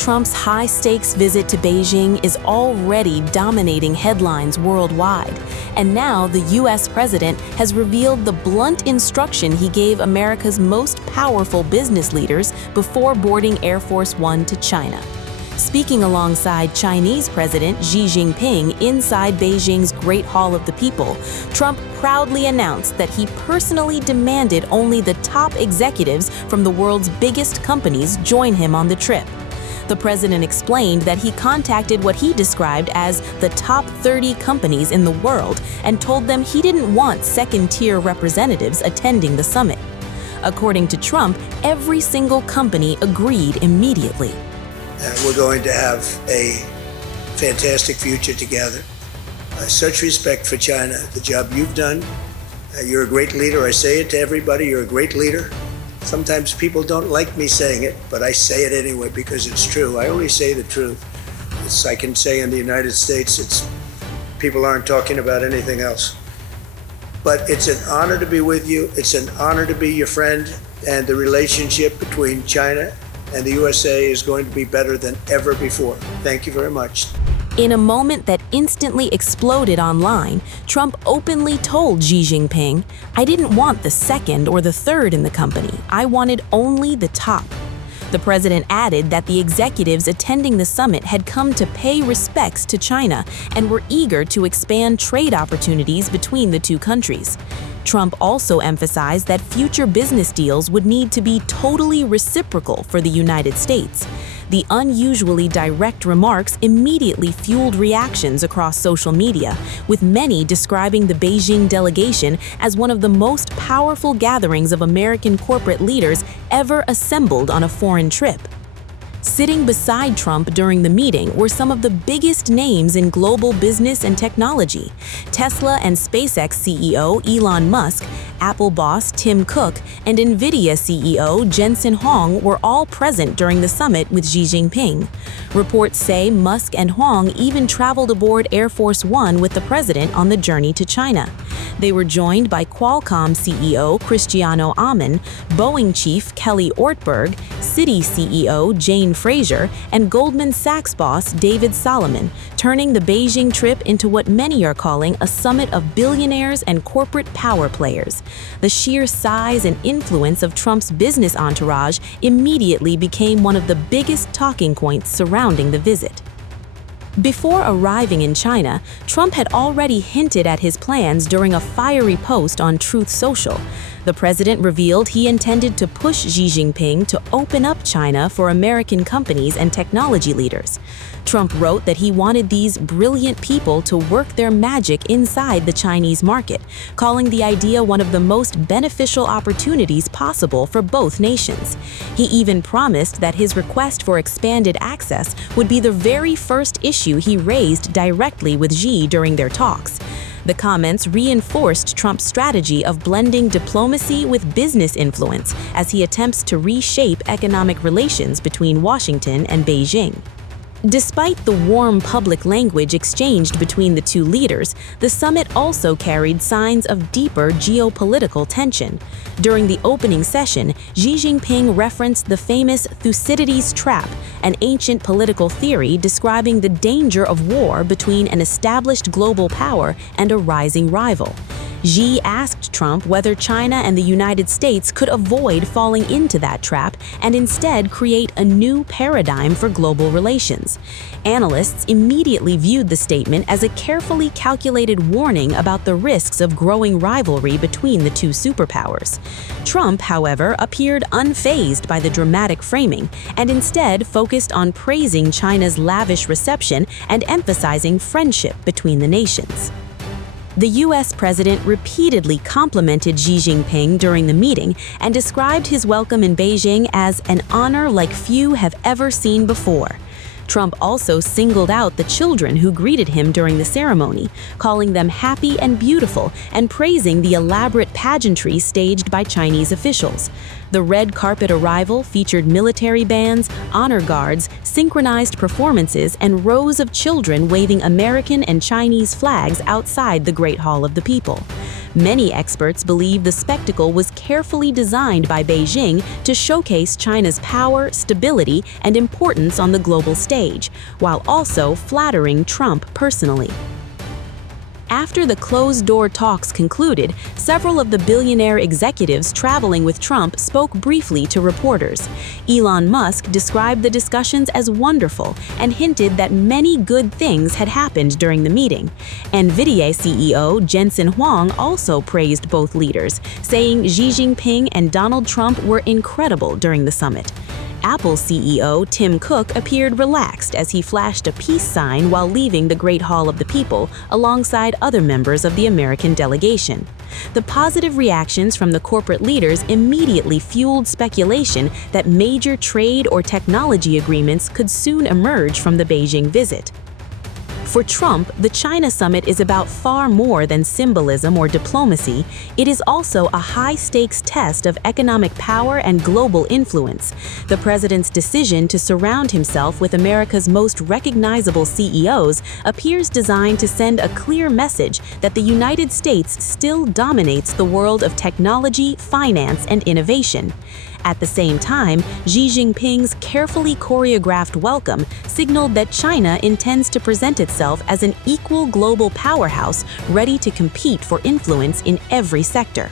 Trump's high-stakes visit to Beijing is already dominating headlines worldwide, and now the U.S. president has revealed the blunt instruction he gave America's most powerful business leaders before boarding Air Force One to China. Speaking alongside Chinese President Xi Jinping inside Beijing's Great Hall of the People, Trump proudly announced that he personally demanded only the top executives from the world's biggest companies join him on the trip. The president explained that he contacted what he described as the top 30 companies in the world and told them he didn't want second-tier representatives attending the summit. According to Trump, every single company agreed immediately. We're going to have a fantastic future together. Such respect for China, the job you've done. You're a great leader. I say it to everybody, you're a great leader. Sometimes people don't like me saying it, but I say it anyway because it's true. I only say the truth. I can say in the United States, people aren't talking about anything else. But it's an honor to be with you. It's an honor to be your friend. And the relationship between China and the USA is going to be better than ever before. Thank you very much. In a moment that instantly exploded online, Trump openly told Xi Jinping, "I didn't want the second or the third in the company. I wanted only the top." The president added that the executives attending the summit had come to pay respects to China and were eager to expand trade opportunities between the two countries. Trump also emphasized that future business deals would need to be totally reciprocal for the United States. The unusually direct remarks immediately fueled reactions across social media, with many describing the Beijing delegation as one of the most powerful gatherings of American corporate leaders ever assembled on a foreign trip. Sitting beside Trump during the meeting were some of the biggest names in global business and technology. Tesla and SpaceX CEO Elon Musk, Apple boss Tim Cook, and Nvidia CEO Jensen Huang were all present during the summit with Xi Jinping. Reports say Musk and Huang even traveled aboard Air Force One with the president on the journey to China. They were joined by Qualcomm CEO Cristiano Amon, Boeing chief Kelly Ortberg, Citi CEO Jane Fraser, and Goldman Sachs boss David Solomon, turning the Beijing trip into what many are calling a summit of billionaires and corporate power players. The sheer size and influence of Trump's business entourage immediately became one of the biggest talking points surrounding the visit. Before arriving in China, Trump had already hinted at his plans during a fiery post on Truth Social. The president revealed he intended to push Xi Jinping to open up China for American companies and technology leaders. Trump wrote that he wanted these brilliant people to work their magic inside the Chinese market, calling the idea one of the most beneficial opportunities possible for both nations. He even promised that his request for expanded access would be the very first issue he raised directly with Xi during their talks. The comments reinforced Trump's strategy of blending diplomacy with business influence as he attempts to reshape economic relations between Washington and Beijing. Despite the warm public language exchanged between the two leaders, the summit also carried signs of deeper geopolitical tension. During the opening session, Xi Jinping referenced the famous Thucydides' trap, an ancient political theory describing the danger of war between an established global power and a rising rival. Xi asked Trump whether China and the United States could avoid falling into that trap and instead create a new paradigm for global relations. Analysts immediately viewed the statement as a carefully calculated warning about the risks of growing rivalry between the two superpowers. Trump, however, appeared unfazed by the dramatic framing and instead focused on praising China's lavish reception and emphasizing friendship between the nations. The U.S. president repeatedly complimented Xi Jinping during the meeting and described his welcome in Beijing as an honor like few have ever seen before. Trump also singled out the children who greeted him during the ceremony, calling them happy and beautiful and praising the elaborate pageantry staged by Chinese officials. The red carpet arrival featured military bands, honor guards, synchronized performances, and rows of children waving American and Chinese flags outside the Great Hall of the People. Many experts believe the spectacle was carefully designed by Beijing to showcase China's power, stability, and importance on the global stage, while also flattering Trump personally. After the closed-door talks concluded, several of the billionaire executives traveling with Trump spoke briefly to reporters. Elon Musk described the discussions as wonderful and hinted that many good things had happened during the meeting. Nvidia CEO Jensen Huang also praised both leaders, saying Xi Jinping and Donald Trump were incredible during the summit. Apple CEO Tim Cook appeared relaxed as he flashed a peace sign while leaving the Great Hall of the People alongside other members of the American delegation. The positive reactions from the corporate leaders immediately fueled speculation that major trade or technology agreements could soon emerge from the Beijing visit. For Trump, the China summit is about far more than symbolism or diplomacy. It is also a high-stakes test of economic power and global influence. The president's decision to surround himself with America's most recognizable CEOs appears designed to send a clear message that the United States still dominates the world of technology, finance, and innovation. At the same time, Xi Jinping's carefully choreographed welcome signaled that China intends to present itself as an equal global powerhouse ready to compete for influence in every sector.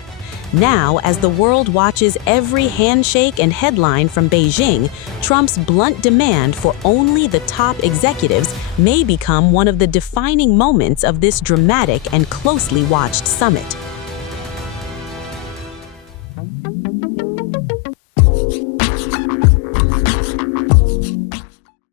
Now, as the world watches every handshake and headline from Beijing, Trump's blunt demand for only the top executives may become one of the defining moments of this dramatic and closely watched summit.